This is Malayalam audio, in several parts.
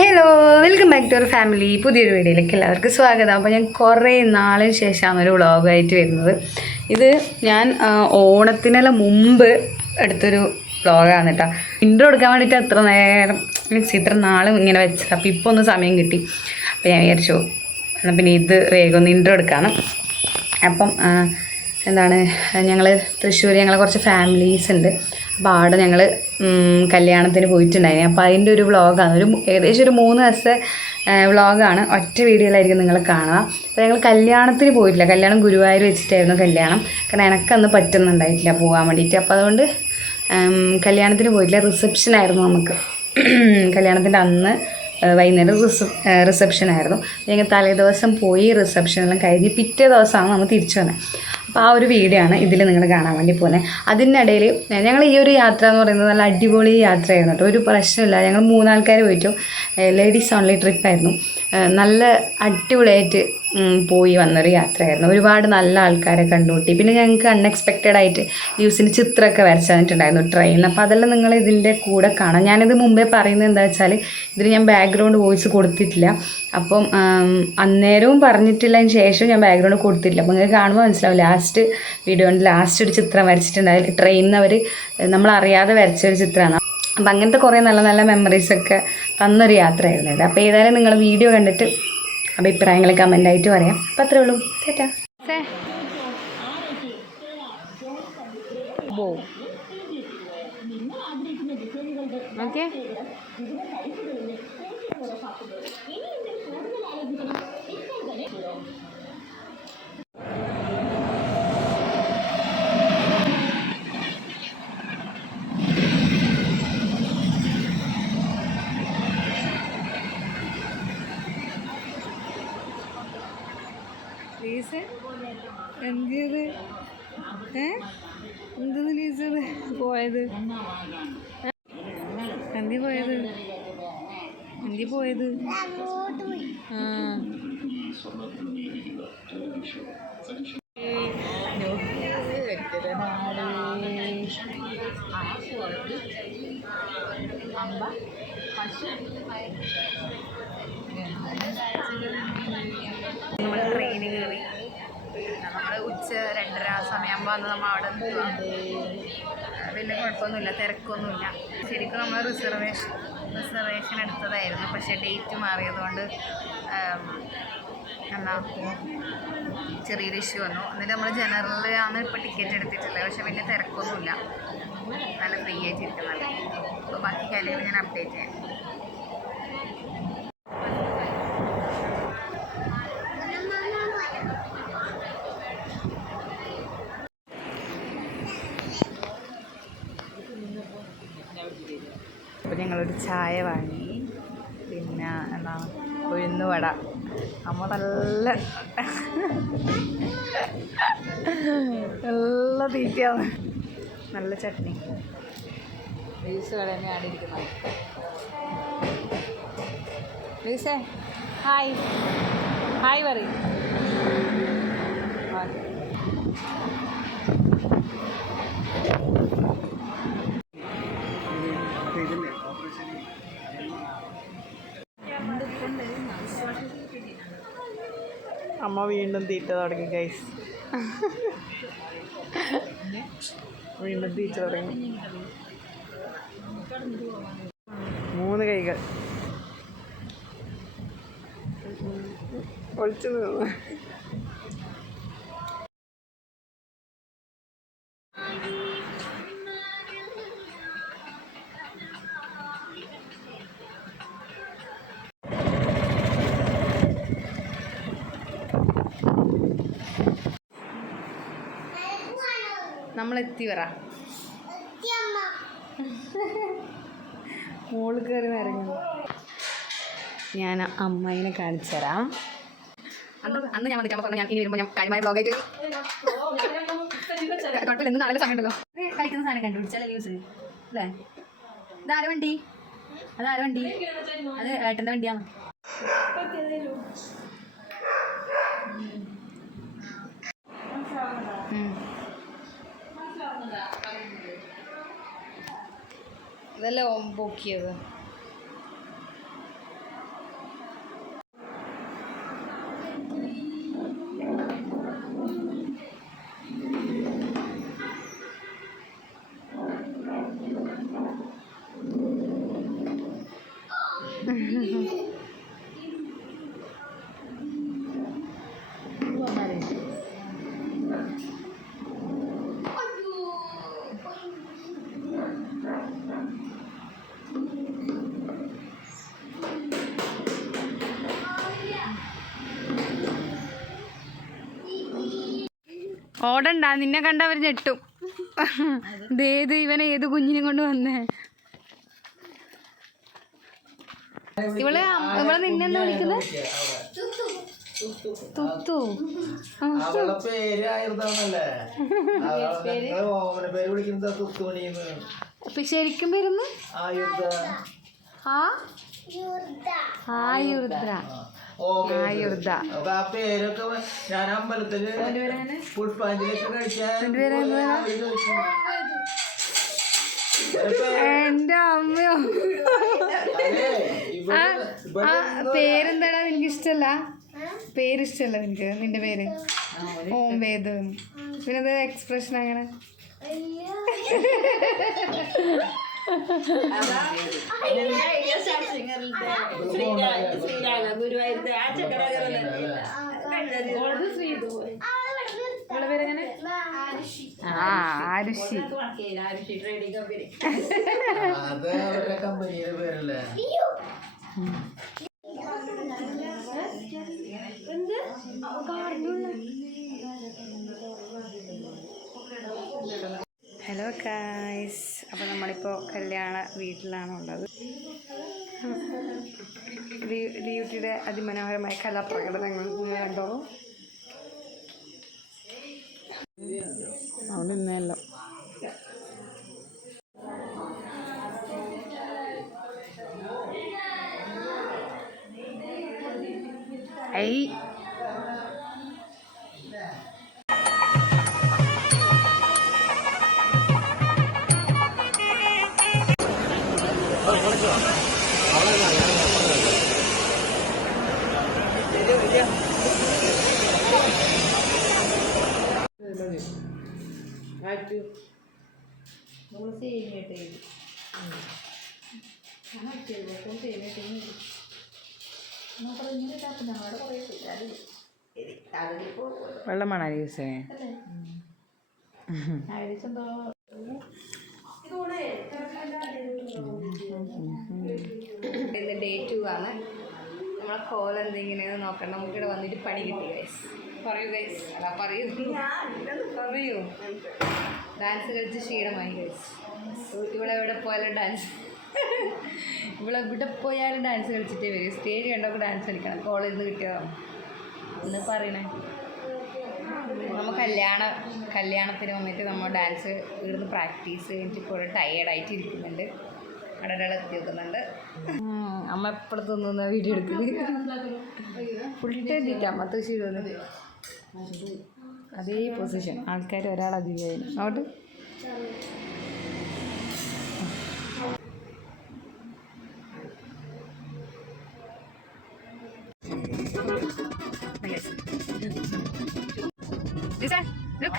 Hello, welcome back to our family. പുതിയൊരു വീഡിയോയിലേക്ക് എല്ലാവർക്കും സ്വാഗതം. അപ്പോൾ ഞാൻ കുറേ നാളിന് ശേഷമാണ് ഒരു വ്ളോഗായിട്ട് വരുന്നത്. ഇത് ഞാൻ ഓണത്തിനെല്ലാം മുമ്പ് എടുത്തൊരു വ്ളോഗാണ് കേട്ടോ. ഇൻട്രോ എടുക്കാൻ വേണ്ടിയിട്ട് അത്ര നേരം മീൻസ് ഇത്ര നാളും ഇങ്ങനെ വെച്ചത്. അപ്പോൾ ഇപ്പോൾ ഒന്ന് സമയം കിട്ടി. അപ്പോൾ ഞാൻ വിചാരിച്ചു എന്നാൽ പിന്നെ ഇത് വേഗം ഒന്ന് ഇൻട്രോ എടുക്കാണ്. അപ്പം എന്താണ്, ഞങ്ങൾ തൃശ്ശൂർ ഞങ്ങളെ കുറച്ച് ഫാമിലീസ് ഉണ്ട്. അപ്പോൾ അവിടെ ഞങ്ങൾ കല്യാണത്തിന് പോയിട്ടുണ്ടായിരുന്നു. അപ്പോൾ അതിൻ്റെ ഒരു വ്ളോഗാണ്, ഏകദേശം ഒരു 3 ദിവസത്തെ വ്ളോഗാണ്. ഒറ്റ വീഡിയോയിലായിരിക്കും നിങ്ങൾ കാണുക. അപ്പോൾ ഞങ്ങൾ കല്യാണത്തിന് പോയിട്ടില്ല. കല്യാണം ഗുരുവായൂർ വെച്ചിട്ടായിരുന്നു കല്യാണം. കാരണം എനിക്കന്ന് പറ്റുന്നുണ്ടായിട്ടില്ല പോകാൻ വേണ്ടിയിട്ട്. അപ്പോൾ അതുകൊണ്ട് കല്യാണത്തിന് പോയിട്ടില്ല. റിസപ്ഷനായിരുന്നു നമുക്ക്. കല്യാണത്തിൻ്റെ അന്ന് വൈകുന്നേരം റിസപ്ഷനായിരുന്നു. ഞങ്ങൾ തലേ ദിവസം പോയി റിസപ്ഷനെല്ലാം കഴിഞ്ഞ് പിറ്റേ ദിവസമാണ് നമ്മൾ തിരിച്ചു വന്നത്. അപ്പോൾ ആ ഒരു വീഡിയോ ആണ് ഇതിൽ നിങ്ങൾ കാണാൻ വേണ്ടി പോകുന്നത്. അതിനിടയിൽ ഞങ്ങൾ ഈ ഒരു യാത്ര എന്ന് പറയുന്നത് നല്ല അടിപൊളി യാത്രയായിരുന്നു കേട്ടോ. ഒരു പ്രശ്നമില്ല. ഞങ്ങൾ 3 ആൾക്കാർ പോയിട്ടു. Ladies only ട്രിപ്പായിരുന്നു. നല്ല അടിപൊളിയായിട്ട് പോയി വന്നൊരു യാത്രയായിരുന്നു. ഒരുപാട് നല്ല ആൾക്കാരെ കണ്ടുമുട്ടി. പിന്നെ ഞങ്ങൾക്ക് അൺഎക്സ്പെക്റ്റഡ് ആയിട്ട് ന്യൂസിന് ചിത്രമൊക്കെ വരച്ച് തന്നിട്ടുണ്ടായിരുന്നു ട്രെയിനിൽ. അപ്പോൾ അതെല്ലാം നിങ്ങൾ ഇതിൻ്റെ കൂടെ കാണാം. ഞാനിത് മുമ്പേ പറയുന്നത് എന്താ വെച്ചാൽ ഇതിന് ഞാൻ ബാക്ക്ഗ്രൗണ്ട് വോയിസ് കൊടുത്തിട്ടില്ല. അപ്പം അന്നേരവും പറഞ്ഞിട്ടില്ലതിന് ശേഷം ഞാൻ ബാക്ക്ഗ്രൗണ്ട് കൊടുത്തിട്ടില്ല. അപ്പോൾ നിങ്ങൾക്ക് കാണുമ്പോൾ മനസ്സിലാവും. ലാസ്റ്റ് വീഡിയോൻ്റെ ലാസ്റ്റ് ഒരു ചിത്രം വരച്ചിട്ടുണ്ടായിരുന്നു. ട്രെയിനിൽ നിന്ന് അവർ നമ്മളറിയാതെ വരച്ചൊരു ചിത്രമാണ്. അപ്പം അങ്ങനത്തെ കുറേ നല്ല നല്ല മെമ്മറീസൊക്കെ തന്നൊരു യാത്രയായിരുന്നു ഇത്. അപ്പോൾ ഏതായാലും നിങ്ങൾ വീഡിയോ കണ്ടിട്ട് അഭിപ്രായങ്ങൾ കമൻ്റായിട്ട് പറയാം. അപ്പം അത്രേ ഉള്ളൂ. ചേട്ടാ ഓക്കെ. ലീസ് എന്ത് എന്തെന്ന് ലീസത് പോയത്? എന്തി പോയത്? എന്തി പോയത്? നമ്മൾ ട്രെയിന് കയറി. നമ്മൾ ഉച്ച 2:30 സമയമാകുമ്പോൾ വന്ന് നമ്മൾ അവിടെ നിൽക്കുക. വലിയ കുഴപ്പമൊന്നുമില്ല, തിരക്കൊന്നുമില്ല. ശരിക്കും നമ്മൾ റിസർവേഷൻ എടുത്തതായിരുന്നു. പക്ഷേ ഡേറ്റ് മാറിയതുകൊണ്ട് എന്താ ചെറിയൊരു ഇഷ്യൂ വന്നു. എന്നിട്ട് നമ്മൾ ജനറലാണ് ഇപ്പോൾ ടിക്കറ്റ് എടുത്തിട്ടുള്ളത്. പക്ഷേ വലിയ തിരക്കൊന്നുമില്ല, നല്ല ഫ്രീ ആയിട്ടിരിക്കുന്നത്. അപ്പോൾ ബാക്കി കാര്യങ്ങൾ ഞാൻ അപ്ഡേറ്റ് ചെയ്യാം. അപ്പോൾ ഞങ്ങളൊരു ചായ വാങ്ങി. പിന്നെ എന്താ ഉഴുന്നുവട. അമ്മ നല്ല നല്ല തീറ്റയാണ്. നല്ല ചട്നി. ലൂസ് കട തന്നെ ആടെ ഇരിക്കുന്നത്. ലൂസേ ഹായ് ഹായ് പറയും. അമ്മ വീണ്ടും തീറ്റ തുടങ്ങി ഗൈസ്. വീണ്ടും തീറ്റ തുടങ്ങി. 3 കൈകൾ ഒളിച്ചു നിന്ന്. നമ്മളെത്തി പറ. മോള് കയറി നിറങ്ങുന്നു. ഞാൻ അമ്മേനെ കാണിച്ചു തരാം. അന്ന് ഞാൻ വന്നിട്ട് പറഞ്ഞു ഞാൻ ഇനി വരുമ്പോൾ ഞാൻ കാര്യമായ ബ്ലോഗായിട്ട് കുഴപ്പമില്ല. ഇന്ന് നാളെ സമയമുണ്ടല്ലോ. കളിക്കുന്ന സാധനം കണ്ടുപിടിച്ചാലേ ന്യൂസ് അല്ലേ? ഇതാര വണ്ടി? അതാര വണ്ടി? അത് ഏട്ടൻ്റെ വണ്ടിയാണ്. ഇതല്ലേ ഓമ്പോക്കിയത്. ഓടണ്ട, നിന്നെ കണ്ട അവർ ഞെട്ടും. ഇതേത് ഇവനെ ഏത് കുഞ്ഞിനെ കൊണ്ട് വന്നേ? ഇവളെ നിന്നെന്താ വിളിക്കുന്നത്? തുത്തു. ശരിക്കും പേരുന്നു ആയുർദ്ര. പേരൊക്കെ ഞാൻ അമ്പലത്തില് പുഷ്പാഞ്ജലിയൊക്കെ കഴിച്ചാൽ എന്റെ അമ്മയോ. പേരെന്താടാ നിനക്ക് ഇഷ്ടല്ല? പേരിഷ്ടല്ല നിനക്ക്? നിന്റെ പേര് ഓം വേദ്. പിന്നെ എക്സ്പ്രഷൻ അങ്ങനെ ആരുഷി. കമ്പനിയുടെ പേരല്ലേ? ഹലോ ഗായ്സ്, അപ്പോൾ നമ്മളിപ്പോൾ കല്യാണ വീട്ടിലാണുള്ളത്. ലിയൂട്ടിയുടെ അതിമനോഹരമായ കലാപ്രകടനങ്ങൾ കണ്ടോ? അവിടെ ഇന്നല്ലോ ഐ വെള്ളമാണ് യൂസ് ചെയ്യുന്നത്. ഡേ 2 ആണ്. നമ്മളെ കോൾ എന്തെങ്ങനെയാണെന്ന് നോക്കണം. നമുക്കിവിടെ വന്നിട്ട് പണി കിട്ടി ഗൈസ്. പറയൂ ഗൈസ്. അല്ല പറയൂ. ഡാൻസ് കളിച്ച് ക്ഷീണമായി ഗൈസ്. ഇവളെവിടെ പോയാലും ഡാൻസ് കളിച്ചിട്ടേ വരും. സ്റ്റേജ് കണ്ടപ്പോൾ ഡാൻസ് കളിക്കണം. കോളേജിൽ നിന്ന് കിട്ടിയതാണ് എന്ന് പറയണേ. നമ്മൾ കല്യാണത്തിന് വന്നിട്ട് നമ്മൾ ഡാൻസ് ഇവിടുന്ന് പ്രാക്ടീസ് കഴിഞ്ഞിട്ട് കുറേ ടയേർഡായിട്ട് ഇരിക്കുന്നുണ്ട്. അവിടെ ഒരാൾ എത്തി വെക്കുന്നുണ്ട്. അമ്മ എപ്പോഴും തോന്നുന്ന വീഡിയോ എടുക്കുന്നത് ഫുൾ ടൈം അമ്മ തൂശി തോന്നുന്നത് അതേ പൊസിഷൻ. ആൾക്കാർ ഒരാൾ അധികമായിരുന്നു അങ്ങോട്ട്. Look.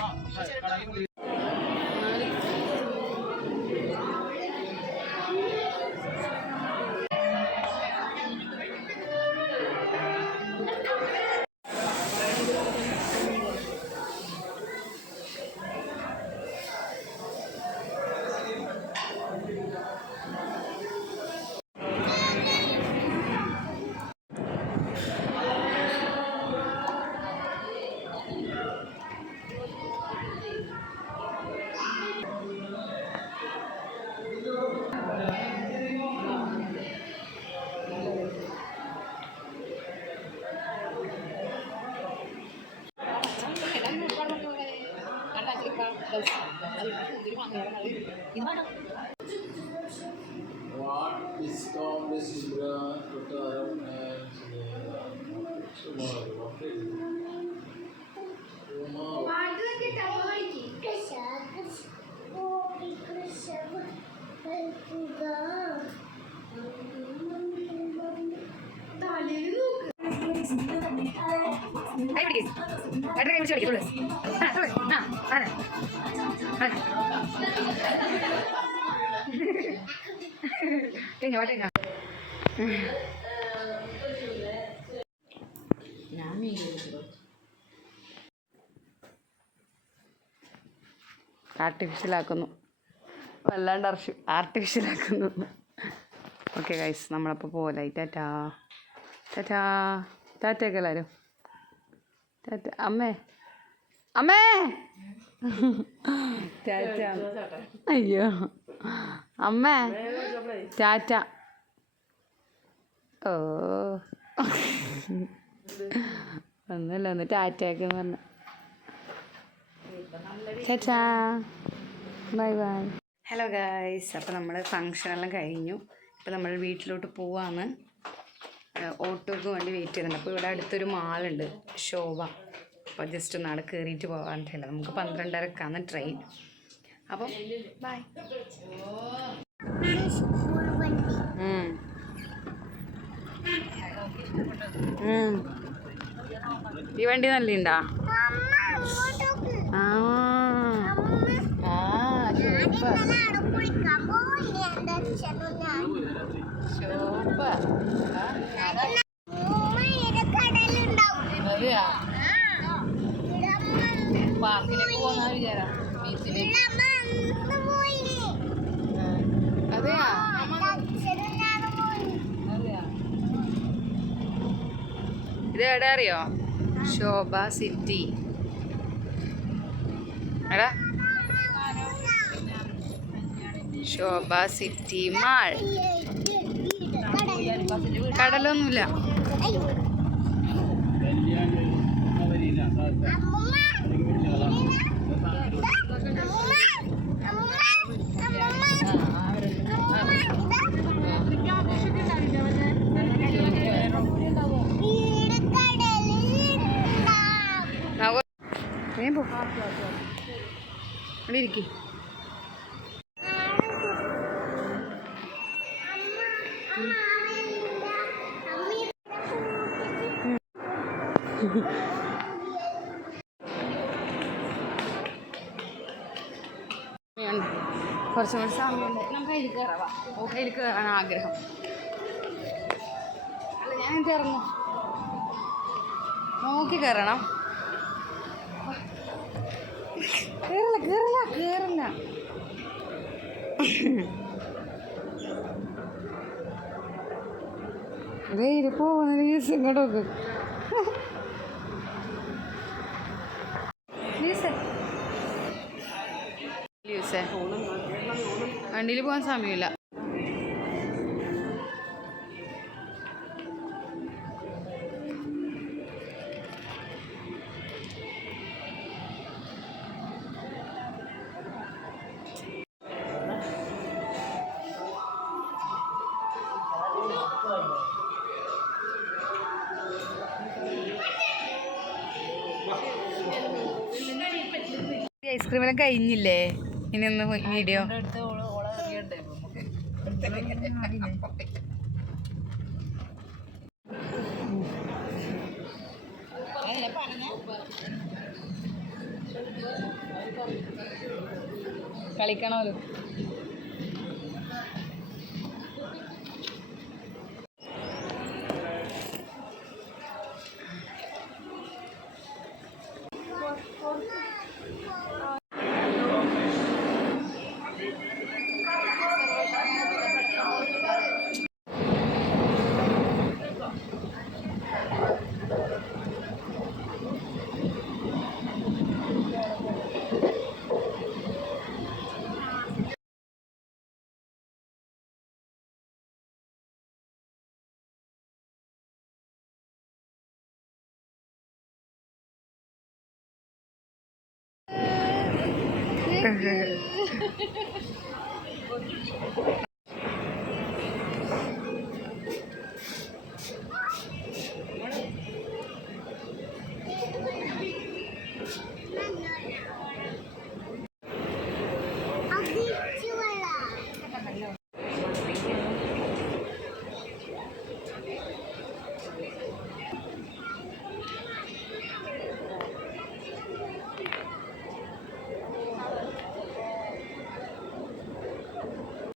ആർട്ടിഫിഷ്യലാക്കുന്നു, വല്ലാണ്ട് ആർട്ടിഫിഷ്യലാക്കുന്നു. ഓക്കെ ഗൈസ്, നമ്മളപ്പോൾ പോലായി. ടാറ്റാ ടാറ്റാ ടാറ്റയൊക്കെ എല്ലാവരും. ടാറ്റ. അമ്മേ അമ്മേ ടാറ്റ. അയ്യോ അമ്മേ ടാറ്റ. ഓ ഒന്നുമില്ല, ഒന്ന് ടാറ്റയൊക്കെ പറഞ്ഞു. Tata bye bye. Hello guys, അപ്പോൾ നമ്മൾ ഫങ്ഷനെല്ലാം കഴിഞ്ഞു. ഇപ്പോൾ നമ്മൾ വീട്ടിലോട്ട് പോവാന്ന്. ഓട്ടോക്ക് വേണ്ടി വെയിറ്റ് ചെയ്യുന്നുണ്ട്. അപ്പോൾ ഇവിടെ അടുത്തൊരു മാളുണ്ട്, ശോഭ. അപ്പോൾ ജസ്റ്റ് ഒന്ന് അവിടെ കയറിയിട്ട് പോകാനില്ല. നമുക്ക് 12:30ക്കാണ് ട്രെയിൻ. അപ്പം ബൈ. ഈ വണ്ടി നല്ലുണ്ടാ? ആ പാർക്കിലേക്ക് പോകുന്ന വിചാരം. ബീച്ചിലേക്ക്. അതെയാ? ഇത് എവിടെ അറിയോ? ശോഭ സിറ്റി. എടാ, ശോഭ സിറ്റി മാൾ. കടലൊന്നുമില്ല. അവിടെ ഇരിക്കും. കുറച്ചും കൂടി സമയമുണ്ട്. നമുക്ക് അതിൽ കയറാം. അതിൽ കയറാൻ ആഗ്രഹം. അല്ല, ഞാൻ എന്നിട്ട് ഇറങ്ങും. നോക്കി കയറണം. കേറില്ല കേറില്ല കേറില്ല. വെയിൽ പോകുന്ന യൂസ് ഇങ്ങോട്ടൊക്കെ. വണ്ടിയിൽ പോകാൻ സമയമില്ല. ഐസ്ക്രീമെല്ലാം കഴിഞ്ഞില്ലേ? ഇനി ഒന്ന് വീഡിയോ. കളിക്കണമല്ലോ.